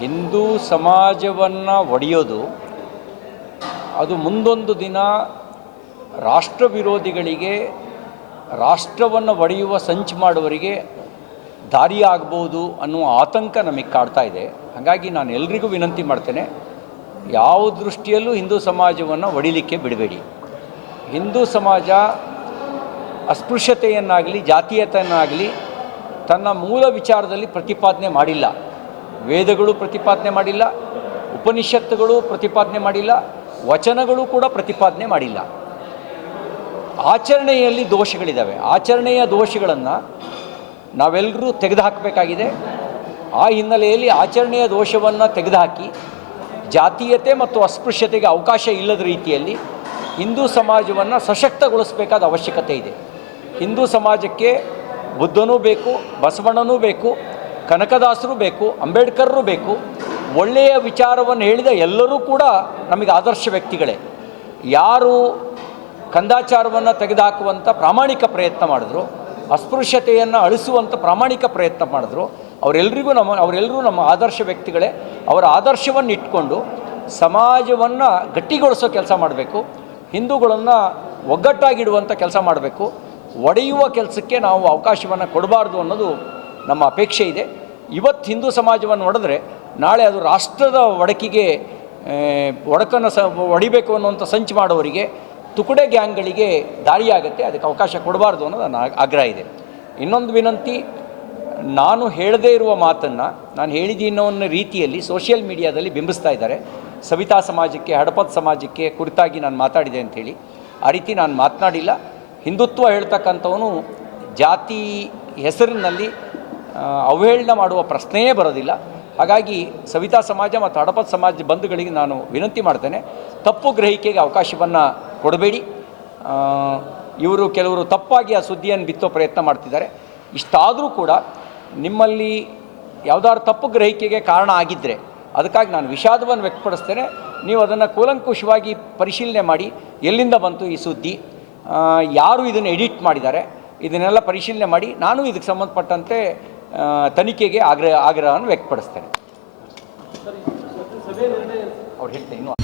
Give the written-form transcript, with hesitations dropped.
ಹಿಂದೂ ಸಮಾಜವನ್ನು ಒಡೆಯೋದು ಅದು ಮುಂದೊಂದು ದಿನ ರಾಷ್ಟ್ರ ವಿರೋಧಿಗಳಿಗೆ ರಾಷ್ಟ್ರವನ್ನು ಒಡೆಯುವ ಸಂಚು ಮಾಡುವವರಿಗೆ ದಾರಿಯಾಗಬಹುದು ಅನ್ನುವ ಆತಂಕ ನಮಗೆ ಕಾಡ್ತಾ ಇದೆ. ಹಾಗಾಗಿ ನಾನು ಎಲ್ರಿಗೂ ವಿನಂತಿ ಮಾಡ್ತೇನೆ, ಯಾವ ದೃಷ್ಟಿಯಲ್ಲೂ ಹಿಂದೂ ಸಮಾಜವನ್ನು ಒಡಿಲಿಕ್ಕೆ ಬಿಡಬೇಡಿ. ಹಿಂದೂ ಸಮಾಜ ಅಸ್ಪೃಶ್ಯತೆಯನ್ನಾಗಲಿ ಜಾತೀಯತೆಯನ್ನಾಗಲಿ ತನ್ನ ಮೂಲ ವಿಚಾರದಲ್ಲಿ ಪ್ರತಿಪಾದನೆ ಮಾಡಿಲ್ಲ. ವೇದಗಳು ಪ್ರತಿಪಾದನೆ ಮಾಡಿಲ್ಲ, ಉಪನಿಷತ್ತುಗಳು ಪ್ರತಿಪಾದನೆ ಮಾಡಿಲ್ಲ, ವಚನಗಳು ಕೂಡ ಪ್ರತಿಪಾದನೆ ಮಾಡಿಲ್ಲ. ಆಚರಣೆಯಲ್ಲಿ ದೋಷಗಳಿದ್ದಾವೆ. ಆಚರಣೆಯ ದೋಷಗಳನ್ನು ನಾವೆಲ್ಲರೂ ತೆಗೆದುಹಾಕಬೇಕಾಗಿದೆ. ಆ ಹಿನ್ನೆಲೆಯಲ್ಲಿ ಆಚರಣೆಯ ದೋಷವನ್ನು ತೆಗೆದುಹಾಕಿ ಜಾತೀಯತೆ ಮತ್ತು ಅಸ್ಪೃಶ್ಯತೆಗೆ ಅವಕಾಶ ಇಲ್ಲದ ರೀತಿಯಲ್ಲಿ ಹಿಂದೂ ಸಮಾಜವನ್ನು ಸಶಕ್ತಗೊಳಿಸಬೇಕಾದ ಅವಶ್ಯಕತೆ ಇದೆ. ಹಿಂದೂ ಸಮಾಜಕ್ಕೆ ಬುದ್ಧನೂ ಬೇಕು, ಬಸವಣ್ಣನೂ ಬೇಕು, ಕನಕದಾಸರು ಬೇಕು, ಅಂಬೇಡ್ಕರ್ರು ಬೇಕು. ಒಳ್ಳೆಯ ವಿಚಾರವನ್ನು ಹೇಳಿದ ಎಲ್ಲರೂ ಕೂಡ ನಮಗೆ ಆದರ್ಶ ವ್ಯಕ್ತಿಗಳೇ. ಯಾರು ಕಂದಾಚಾರವನ್ನು ತೆಗೆದುಹಾಕುವಂಥ ಪ್ರಾಮಾಣಿಕ ಪ್ರಯತ್ನ ಮಾಡಿದ್ರು, ಅಸ್ಪೃಶ್ಯತೆಯನ್ನು ಅಳಿಸುವಂಥ ಪ್ರಾಮಾಣಿಕ ಪ್ರಯತ್ನ ಮಾಡಿದ್ರು, ಅವರೆಲ್ಲರೂ ನಮ್ಮ ಆದರ್ಶ ವ್ಯಕ್ತಿಗಳೇ. ಅವರ ಆದರ್ಶವನ್ನು ಇಟ್ಕೊಂಡು ಸಮಾಜವನ್ನು ಗಟ್ಟಿಗೊಳಿಸೋ ಕೆಲಸ ಮಾಡಬೇಕು. ಹಿಂದೂಗಳನ್ನು ಒಗ್ಗಟ್ಟಾಗಿಡುವಂಥ ಕೆಲಸ ಮಾಡಬೇಕು. ಒಡೆಯುವ ಕೆಲಸಕ್ಕೆ ನಾವು ಅವಕಾಶವನ್ನು ಕೊಡಬಾರ್ದು ಅನ್ನೋದು ನಮ್ಮ ಅಪೇಕ್ಷೆ ಇದೆ. ಇವತ್ತು ಹಿಂದೂ ಸಮಾಜವನ್ನು ಒಡೆದ್ರೆ ನಾಳೆ ಅದು ರಾಷ್ಟ್ರದ ಒಡಕನ್ನು ಒಡಿಬೇಕು ಅನ್ನುವಂಥ ಸಂಚು ಮಾಡೋವರಿಗೆ, ತುಕಡೆ ಗ್ಯಾಂಗ್ಗಳಿಗೆ ದಾರಿಯಾಗುತ್ತೆ. ಅದಕ್ಕೆ ಅವಕಾಶ ಕೊಡಬಾರ್ದು ಅನ್ನೋದು ನನ್ನ ಆಗ್ರಹ ಇದೆ. ಇನ್ನೊಂದು ವಿನಂತಿ, ನಾನು ಹೇಳದೇ ಇರುವ ಮಾತನ್ನು ನಾನು ಹೇಳಿದ್ದೀನಿ ಅನ್ನೋ ರೀತಿಯಲ್ಲಿ ಸೋಷಿಯಲ್ ಮೀಡಿಯಾದಲ್ಲಿ ಬಿಂಬಿಸ್ತಾ ಇದ್ದಾರೆ. ಸವಿತಾ ಸಮಾಜಕ್ಕೆ, ಹಡಪದ ಸಮಾಜಕ್ಕೆ ಕುರಿತಾಗಿ ನಾನು ಮಾತಾಡಿದೆ ಅಂಥೇಳಿ. ಆ ರೀತಿ ನಾನು ಮಾತನಾಡಿಲ್ಲ. ಹಿಂದುತ್ವ ಹೇಳ್ತಕ್ಕಂಥವನು ಜಾತಿ ಹೆಸರಿನಲ್ಲಿ ಅವಹೇಳನ ಮಾಡುವ ಪ್ರಶ್ನೆಯೇ ಬರೋದಿಲ್ಲ. ಹಾಗಾಗಿ ಸವಿತಾ ಸಮಾಜ ಮತ್ತು ಹಡಪದ ಸಮಾಜ ಬಂಧುಗಳಿಗೆ ನಾನು ವಿನಂತಿ ಮಾಡ್ತೇನೆ, ತಪ್ಪು ಗ್ರಹಿಕೆಗೆ ಅವಕಾಶವನ್ನು ಕೊಡಬೇಡಿ. ಕೆಲವರು ತಪ್ಪಾಗಿ ಆ ಸುದ್ದಿಯನ್ನು ಬಿತ್ತೋ ಪ್ರಯತ್ನ ಮಾಡ್ತಿದ್ದಾರೆ. ಇಷ್ಟಾದರೂ ಕೂಡ ನಿಮ್ಮಲ್ಲಿ ಯಾವುದಾದ್ರು ತಪ್ಪು ಗ್ರಹಿಕೆಗೆ ಕಾರಣ ಆಗಿದ್ದರೆ ಅದಕ್ಕಾಗಿ ನಾನು ವಿಷಾದವನ್ನು ವ್ಯಕ್ತಪಡಿಸ್ತೇನೆ. ನೀವು ಅದನ್ನು ಕೂಲಂಕುಷವಾಗಿ ಪರಿಶೀಲನೆ ಮಾಡಿ, ಎಲ್ಲಿಂದ ಬಂತು ಈ ಸುದ್ದಿ, ಯಾರು ಇದನ್ನು ಎಡಿಟ್ ಮಾಡಿದ್ದಾರೆ, ಇದನ್ನೆಲ್ಲ ಪರಿಶೀಲನೆ ಮಾಡಿ ನಾನು ಇದಕ್ಕೆ ಸಂಬಂಧಪಟ್ಟಂತೆ ತನಿಖೆಗೆ ಆಗ್ರಹವನ್ನು ವ್ಯಕ್ತಪಡಿಸ್ತೇನೆ. ಅವ್ರು ಹೇಳ್ತೇನೆ ಇನ್ನೂ